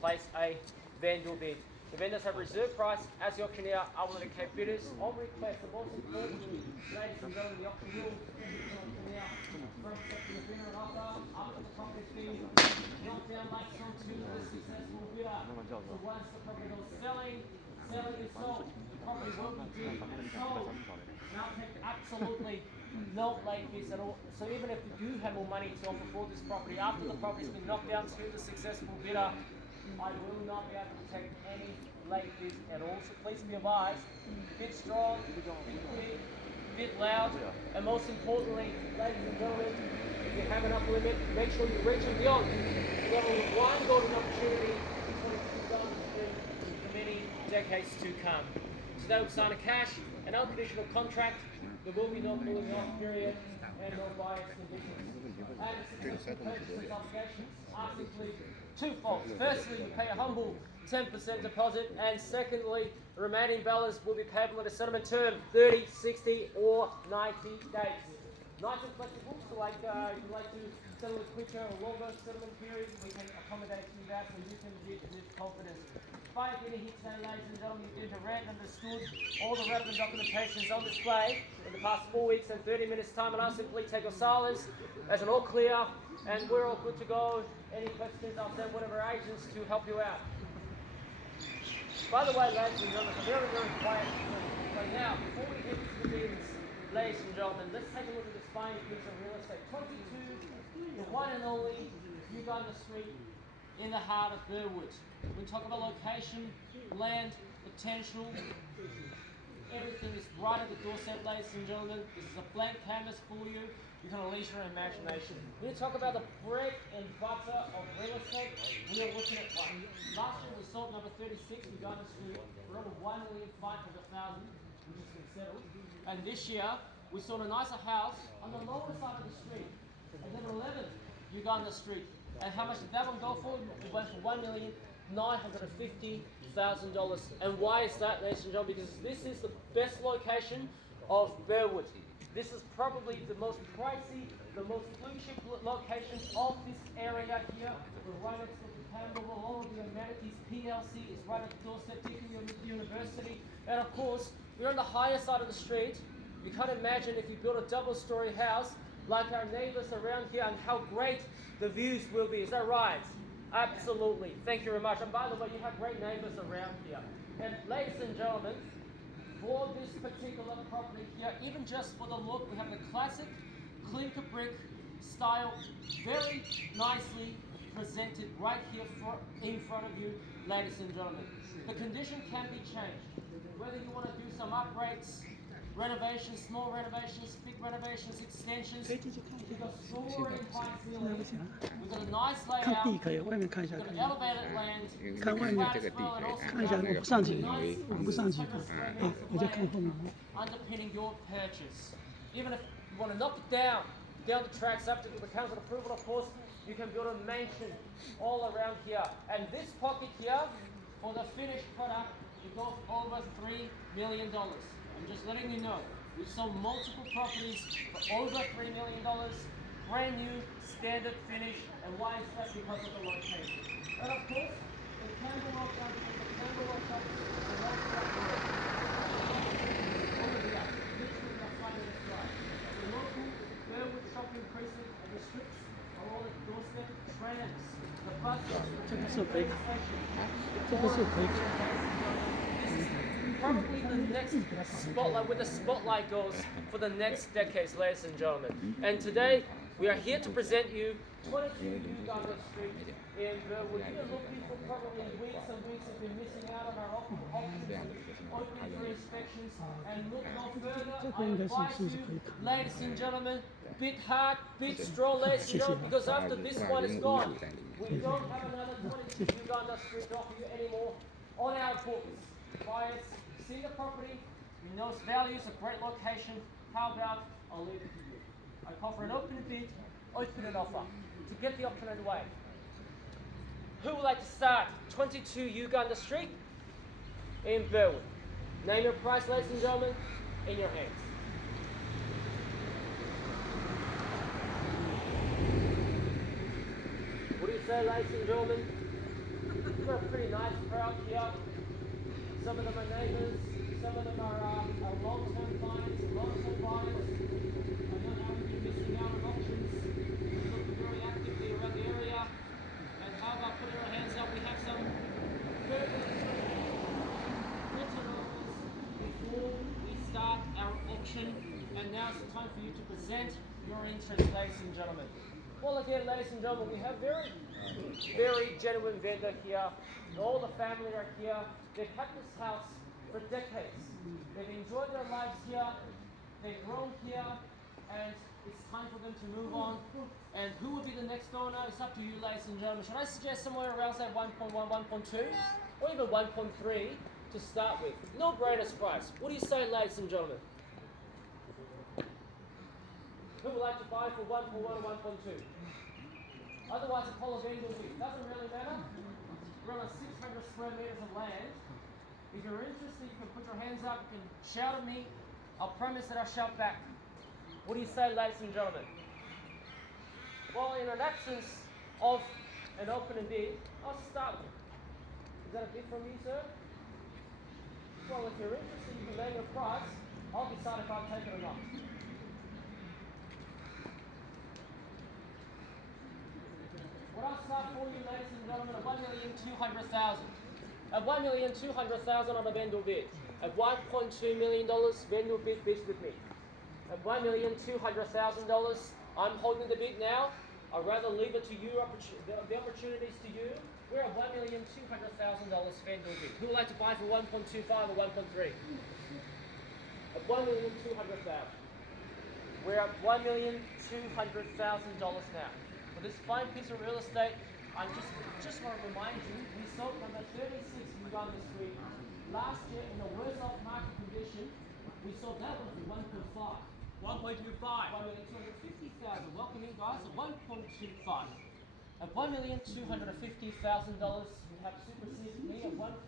place a vendor bid. The vendors have reserved price as the auctioneer are one of the key bidders. On request, the most importantly, ladies and gentlemen, the auctioneer will auctioneer from accepting the bidder and offer after the property is being knocked down like on to the successful bidder. So once the property goes selling is sold, the property will be deemed sold. Now take absolutely no late fees at all. So even if you do have more money to offer for this property after the property's been knocked down to the successful bidder, I will not be able to take any late bids at all. So please be advised, bid strong, bid quick, bid loud, and most importantly, ladies and gentlemen, if you have an upper limit, make sure you reach and beyond. Level 1 golden opportunity for many decades to come. Today we'll sign a cash and unconditional contract. There will be no cooling off period and no bias conditions. And the successful purchase obligations are simply twofold. Firstly, you pay a humble 10% deposit, and secondly, the remaining balance will be payable at a settlement term, 30, 60 or 90 days. Nice and flexible, so like if you'd like to settle a quicker or longer settlement period, we can accommodate you that so you can bid with confidence. If I did here today, ladies and gentlemen, you did read and understood all the relevant documentation is on display in the past 4 weeks and 30 minutes time, and I'll simply take your silence as an all clear, and we're all good to go. Any questions, I'll send one of our agents to help you out. By the way, ladies and gentlemen, it's a very, very quiet room. So now, before we get into the bids, ladies and gentlemen, let's take a look at this fine piece of real estate. 22, the one and only Uganda Street in the heart of Burwood. We talk about location, land, potential. Everything is right at the doorstep, ladies and gentlemen. This is a blank canvas for you. You can unleash your imagination. When you talk about the bread and butter of real estate, we are looking at one. Last year we sold number 36 Uganda Street for over $1,500,000, which has been settled. And this year we sold a nicer house on the lower side of the street, at number 11 Uganda Street. And how much did that one go for? It went for $1,950,000. And why is that, ladies and gentlemen? Because this is the best location of Burwood. This is probably the most pricey, the most blue chip location of this area here. We're right next to the Campbell, all of the amenities. PLC is right at the doorstep, University. And of course, we're on the higher side of the street. You can't imagine if you built a double-story house like our neighbors around here and how great the views will be. Is that right? Absolutely. Thank you very much. And by the way, you have great neighbors around here. And ladies and gentlemen, for this particular property here, even just for the look, we have the classic clinker brick style, very nicely presented right here in front of you, ladies and gentlemen. The condition can be changed. Whether you want to do some upgrades, renovations, small renovations, big renovations, extensions, we've got soaring high ceilings, we've got a nice layout, we've got an elevated land, 看外面这个地可以看，看一下，我不上去，我不上去看，啊，我就看后面。underpinning your purchase. Even if you want to knock it down the tracks up to the council approval, of course, you can build a mansion all around here. And this pocket here, for the finished product, it goes over $3 million. I'm just letting you know, we've sold multiple properties for over $3 million, brand new, standard finish, and why is that? Because of the location. And of course, the Campbell Rock Company, the local Burwood shopping precinct and the strips are all at the doorstep. Trams, the buses, the probably the next spotlight, where the spotlight goes for the next decades, ladies and gentlemen. And today, we are here to present you 22 Uganda Street in Burwood. You've been looking for probably weeks and weeks, have been missing out on our options, opening for inspections, and look no further. I invite you, ladies and gentlemen, bit hard, bit strong, ladies and gentlemen, because after this one is gone, we don't have another 22 Uganda Street to offer you anymore on our books. Buyers, see the property, you know its values, a great location. How about I'll leave it to you? I call for an open bid, open offer to get the option underway. Who would like to start? 22 Uganda Street in Burwood. Name your price, ladies and gentlemen, in your hands. What do you say, ladies and gentlemen? You've got a pretty nice crowd here. Some of them are neighbours, some of them are long-term clients, long-term buyers. I know how we've been missing out on auctions. We're looking very actively around the area. And how about putting our hands up? We have some written offers before we start our auction. And now's the time for you to present your interest, ladies and gentlemen. Well, again, ladies and gentlemen, we have very genuine vendor here. All the family are here. They've had this house for decades. They've enjoyed their lives here. They've grown here, and it's time for them to move on. And who will be the next owner? It's up to you, ladies and gentlemen. Should I suggest somewhere around, say, 1.1, 1.2, or even 1.3 to start with? No greatest price. What do you say, ladies and gentlemen? Who would like to buy for 1.1 or 1.2? Otherwise, a whole vendor will be. Doesn't really matter. We're on 600 square meters of land. If you're interested, you can put your hands up, you can shout at me. I'll promise that I'll shout back. What do you say, ladies and gentlemen? Well, in an absence of an open bid, I'll start with. Is that a bid from you, sir? Well, if you're interested, you can name your price. I'll decide if I'll take it or not. What I'll start for you, ladies and gentlemen, at $1,200,000. At $1,200,000 on a vendor bid. At $1.2 million, vendor bid bids with me. At $1,200,000, I'm holding the bid now. I'd rather leave it to you, the opportunities to you. We're at $1,200,000 vendor bid. Who would like to buy for 1.25 or 1.3? At $1,200,000. We're at $1,200,000 now. For this fine piece of real estate, I just want to remind you, we sold number 36 Uganda Street last year in the worst off market condition. We sold that one for 1.5. 1.25. 1,250,000. Welcome in, guys. At 1.25. At $1,250,000, you have superseded me at $1.25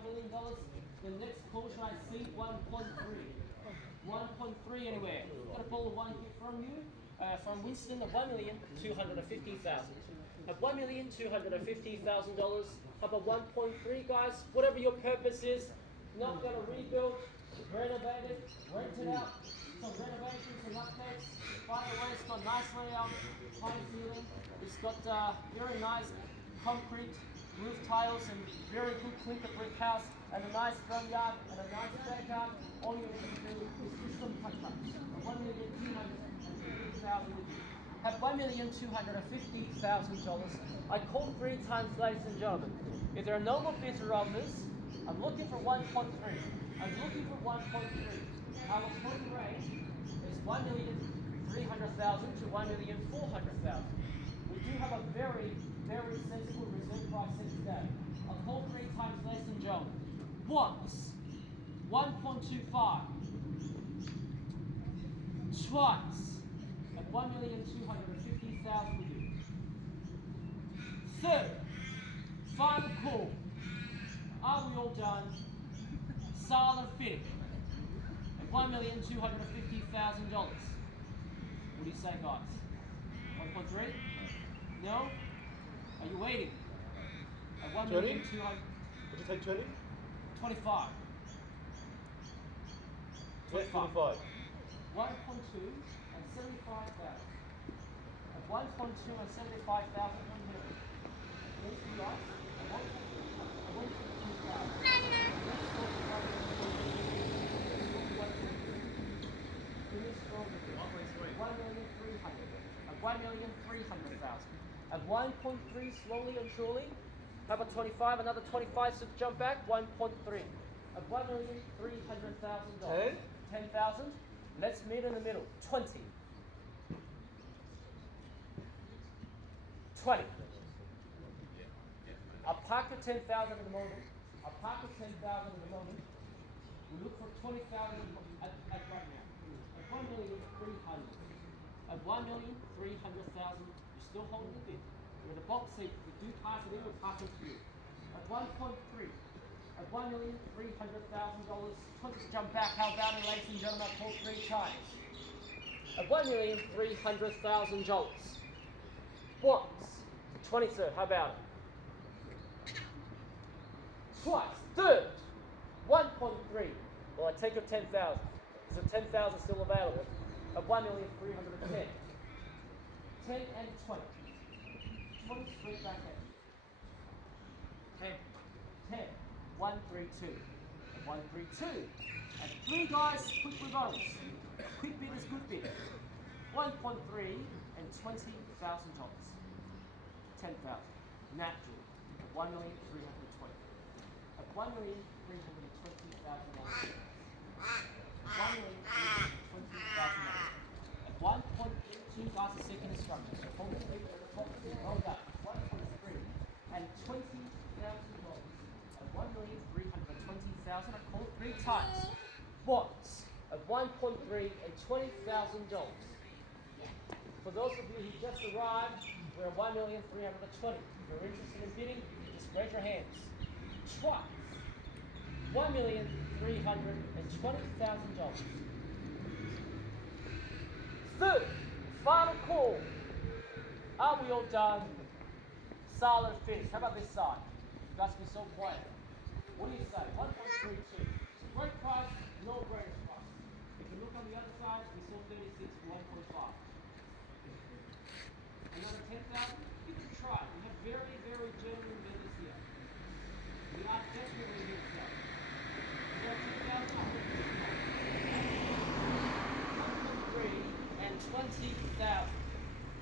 million. The next call, should I see 1.3? 1.3 anywhere. Got a ball of one here from you. From Winston at $1,250,000. At $1,250,000, up at 1.3, guys. Whatever your purpose is, not going to rebuild, renovate it, rent it out. Some renovations and updates. By the way, it's got nice layout, high ceiling. It's got very nice concrete roof tiles and very good clinker brick house and a nice front yard and a nice backyard. All you need to do is system touch-ups. At $1,250,000, I called 3 times, ladies and gentlemen. If there are no more bids or offers, I'm looking for 1.3. I'm looking for 1.3. Our total range is $1,300,000 to $1,400,000. We do have a very sensible reserve price set today. I'll call 3 times, ladies and gentlemen. Once, 1.25. Twice, at $1,250,000 with you. Third, final call. Are we all done? Silent finish. At $1,250,000. What do you say, guys? 1.3? No? Are you waiting? At $1,200,000. Would you take 20? 25. 25. 1.2 and 75,000. At 1.2 and 75,000, please you guys. At 1.300,000. At 1.3, slowly and surely. How about 25? Another 25 to jump back. 1.3. At $1,300,000. 10,000. Let's meet in the middle. 20. 20. I'll park at 10,000 at the moment. I'll park at 10,000 at the moment. We look for 20,000 at right now. At 1,300,000. At 1,300,000, you're still holding the bid. You're in the box seat. We do pass it in, we'll pass it to you. At 1.3. At $1,300,000, 20 jump back. How about it, ladies and gentlemen? I called 3 times. At $1,300,000. Once. 20, sir. How about it? twice. Third, 1.3. Well, I take your 10,000. Is the 10,000 still available? Of 1,310,000. 10 and 20. 20 straight back at you. 10. 10. 132. 132. And 3 guys, quick rebuttals. Quick bid is good bid. 1.3 and $20,000. 10,000. Natural. 1,320,000. At $1,320,000. $1,320,000. At 1.2 guys a second instructor. So hold it at the top. Well done. 1.3 and $20,000. At 1,320,000. I call it 3 times. Watts of 1.3 and $20,000. For those of you who just arrived, we're at 1,320,000. If you're interested in bidding, just raise your hands. Twice. $1,320,000. Third, final call. Are we all done? Silent finish. How about this side? You guys can be so quiet. What do you say? 1.32. It's a great price, no greater price. If you look on the other side, we saw 36 for 1.5. Another 10,000? Give it a try. We have very, very genuine vendors here. We are definitely here to sell. Another 10,000? 1.3 and $20,000.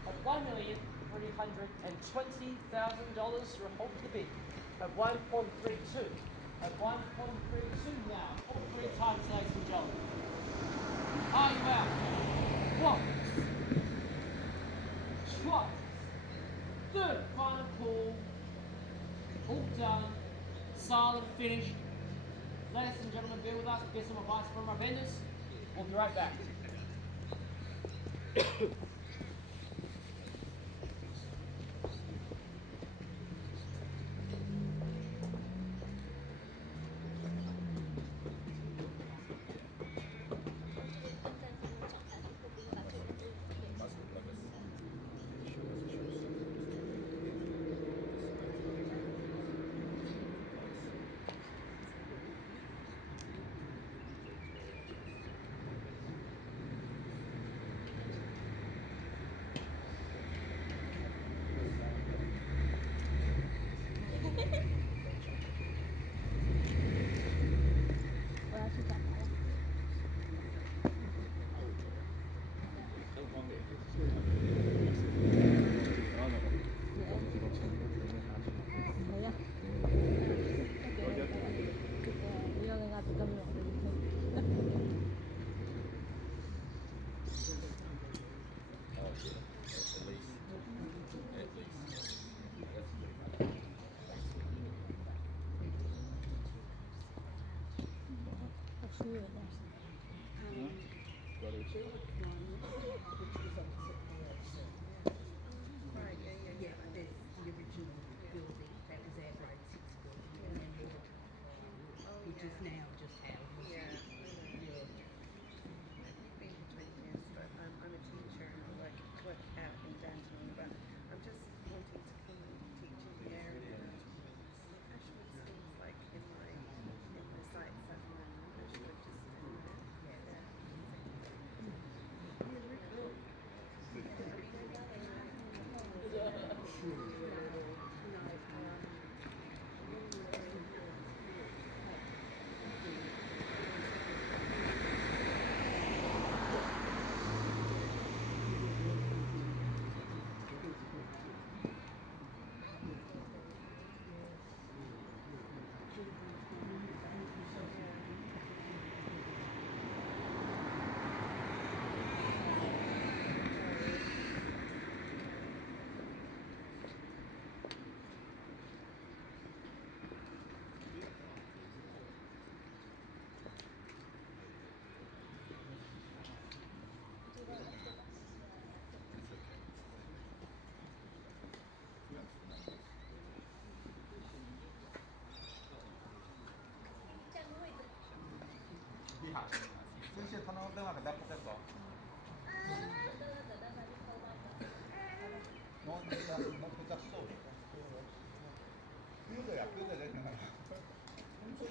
At $1,320,000, you're holding the bid. At 1.32. At 1.32 now. All 3 times, ladies and gentlemen. Are you out? Once. Twice. Third final call. All done. Silent finished. Ladies and gentlemen, bear with us. Get some advice from our vendors. We'll be right back.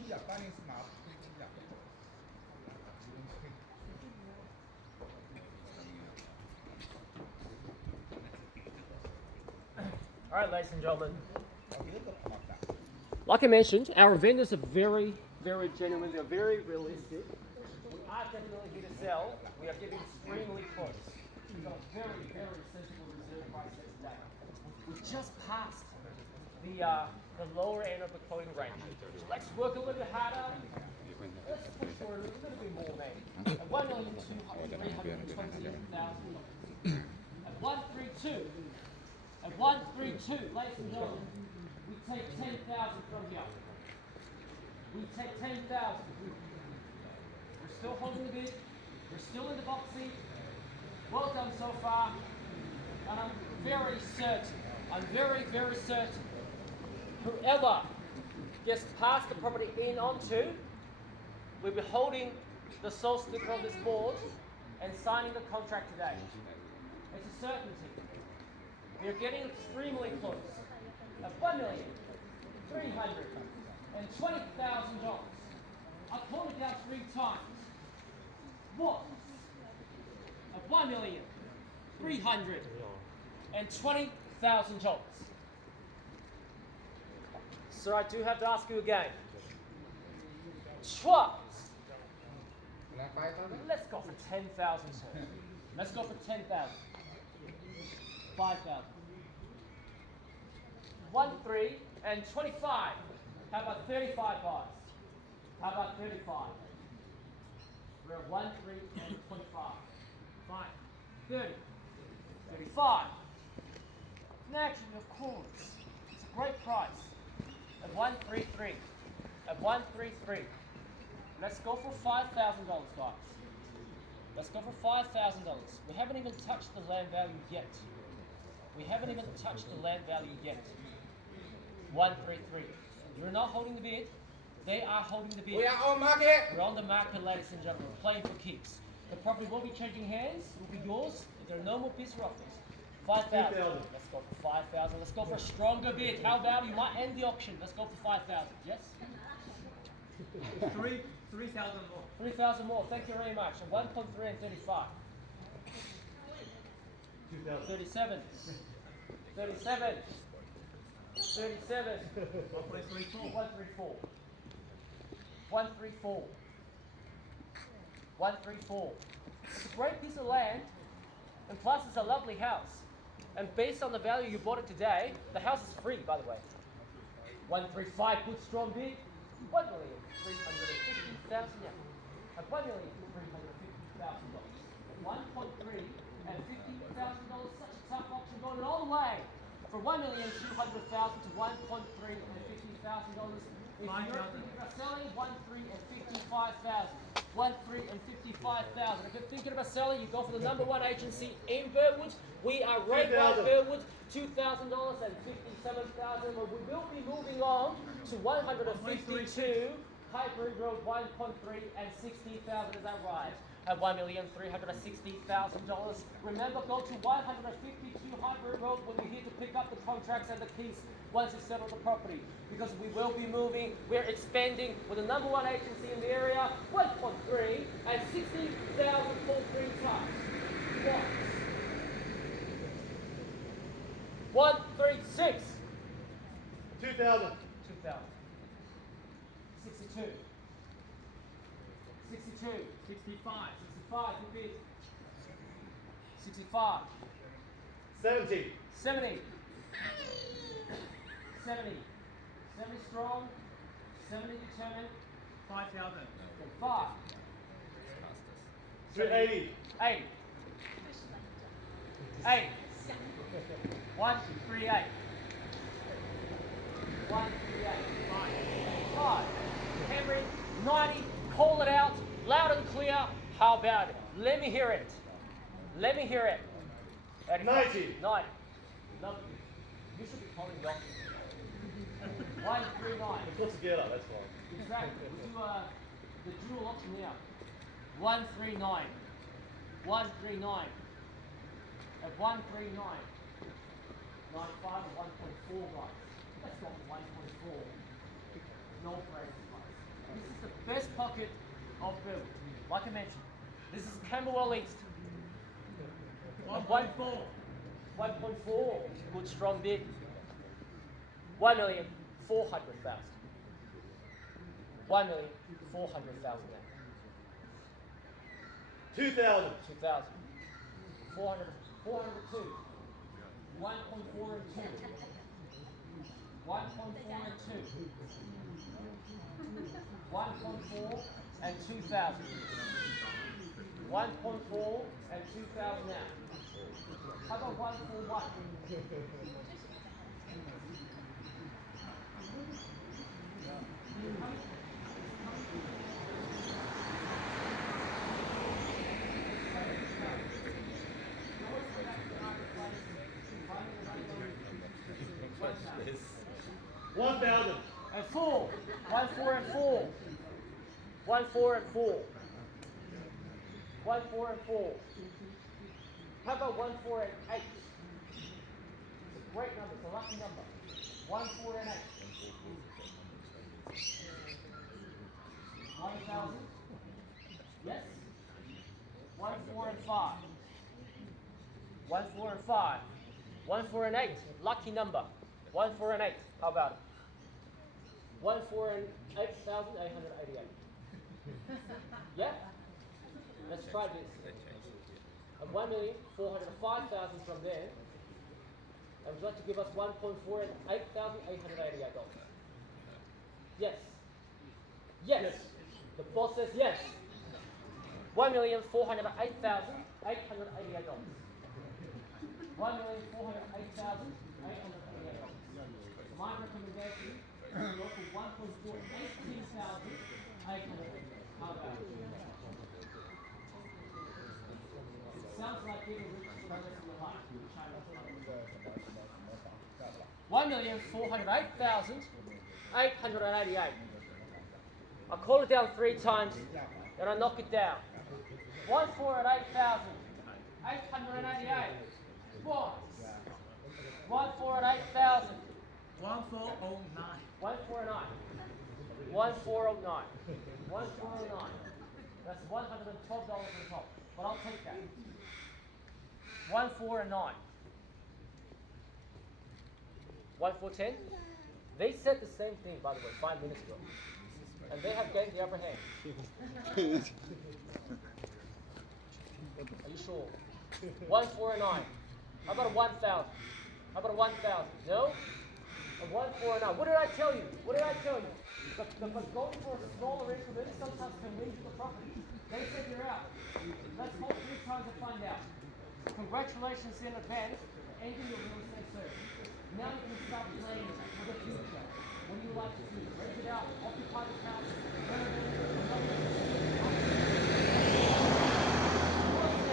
All right, ladies and gentlemen. Like I mentioned, our vendors are very, very genuine. They're very realistic. We are definitely here to sell. We are getting extremely close. We've got a very, very sensible reserve price set today. We've just passed the lower end of the quoting range. So let's work a little bit harder. Let's push for a little bit more, maybe. At $1,327,000. At 132. At 132, ladies and gentlemen, we take 10,000 from here. We take 10,000. We're still holding the bid. We're still in the box seat. Well done so far. And I'm very certain, very certain, whoever gets past the property in onto, we'll be holding the sole sticker on this board and signing the contract today. It's a certainty. We're getting extremely close. At $1,320,000. I've called it down 3 times. What? At $1,320,000. So I do have to ask you again. What? Let's go for 10,000. Let's go for 10,000. 5,000. 1,325. How about 35 buys? How about 35? We're at 1,325. Fine. 30. 35. Naturally, of course. It's a great price. At 133. At 133. Let's go for $5,000, guys. Let's go for $5,000. We haven't even touched the land value yet. We haven't even touched the land value yet. 133. You're not holding the bid. They are holding the bid. We are on market. We're on the market, ladies and gentlemen. We're playing for keeps. The property will be changing hands. It will be yours. If there are no more bids or offers. 5,000. Let's go for 5,000. Let's go for a stronger bid. How about you might end the auction? Let's go for 5,000. Yes? 3,000 more. 3,000 more. Thank you very much. And 1.3 and 35. 37. 37. 37. 134. 134. 134. It's a great piece of land, and plus it's a lovely house. And based on the value you bought it today, the house is free, by the way. 135, good strong bid. $1,350,000. At $1,350,000. 1.3 and $50,000. Such a tough auction going all the way. For $1,200,000 to 1.3 and $50,000. If you're thinking about selling, 1.3 and $55,000. 1.3 and $55,000. If you're thinking about selling, you go for the #1 agency in Burwood. We are right by Burwood. $2,000 and $57,000. But we will be moving on to 152 Highbury Road, 1.3 and $60,000. Is that right? At $1,360,000. Remember, go to 152 Highbury Road when you're here to pick up the contracts and the keys once you settle the property. Because we will be moving, we're expanding with the #1 agency in the area, 1.3 and $60,000 for 3 times. 136. 2,000. 2,000. 62. 62. 65. 65, you bid. 65. 70. 70. 70. 70 strong. 70 determined. 5,000. 5. 380. 80. 80. 138. 138. 5. Henry, 90. Call it out. Loud and clear. How about it? Let me hear it. Let me hear it. 90. 90. Lovely. You should be calling the auction. 139. Put together, that's fine. Exactly. We'll do the dual auction now. 139. 139. At 139. 95 and 1.4, guys. Let's go for 1.4. No price price. pocket of Burwood. Like I mentioned, this is Camberwell East. 1.4. 1.4. Good strong bid. 1,400,000. 1,400,000. 2,000. 2,000. 402. 1.4 and 2. 1.4 and 2. 1.4 and 2,000. 1.4 and 2,000 now. How about 141? 1,000. And 4. 1.4 and 4. 1.4 and 4. 1.4 and 4. How about 1.4 and 8? It's a great number. It's a lucky number. 1.4 and 8. 1,000. Yes. 1.4 and 5. 1.4 and 5. 1.4 and 8. Lucky number. 1.4 and 8. How about it? 1.4 and 8,888. Yeah? Let's try this. And 1,405,000 from there. And would you like to give us 1.4 and 8,888 dollars? Yes. Yes. The boss says yes. 1,408,888 dollars. 1,408,888 dollars. My recommendation is to offer 1.4 18,888. How about it? Sounds like you're rich for the rest of your life. 1,408,888. I call it down 3 times, then I knock it down. 1.4 at 8,888. Twice. 1.4 at 8,000. 1409. 1.409. 1.409. 1.409. That's $112 on top, but I'll take that. 1.409. 1.410. They said the same thing, by the way, 5 minutes ago, and they have gained the upper hand. Are you sure? 1.409. How about a 1,000? How about a 1,000? No? A 1.409. What did I tell you? What did I tell you? But going for a smaller increment sometimes can lead to the property. They said you're out. Let's hold 3 times to find out. Congratulations in advance for ending your real estate search. Now you can start planning for the future. What do you like to do? Rent it out, occupy the house, renovate it,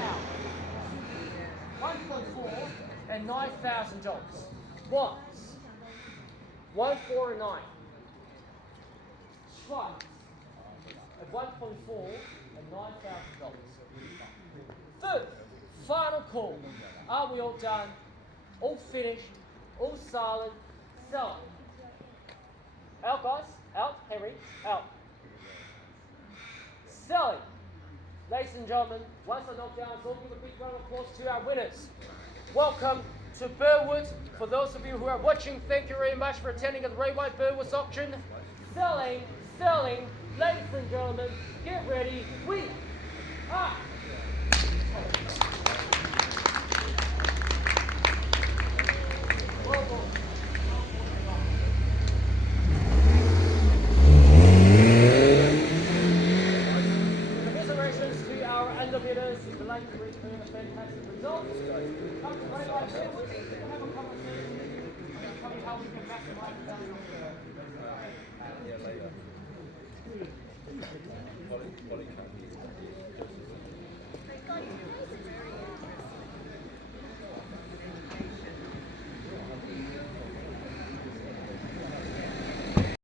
now? 1.4 and $9,000. Once. 1.409. Twice. At 1.4 and $9,000. Third, final call. Are we all done? All finished? All solid? Sell it. Out, guys. Out. Henry. Out. Selling. Ladies and gentlemen, once I knock down, let's give a big round of applause to our winners. Welcome to Burwood. For those of you who are watching, thank you very much for attending the Ray White Burwood's auction. Selling, selling. Ladies and gentlemen, get ready. We are. Congratulations to our underbidders. We'd like to return a fantastic result. Come to Ray White Burwood. Have a conversation. Tell you how we can maximize the value of the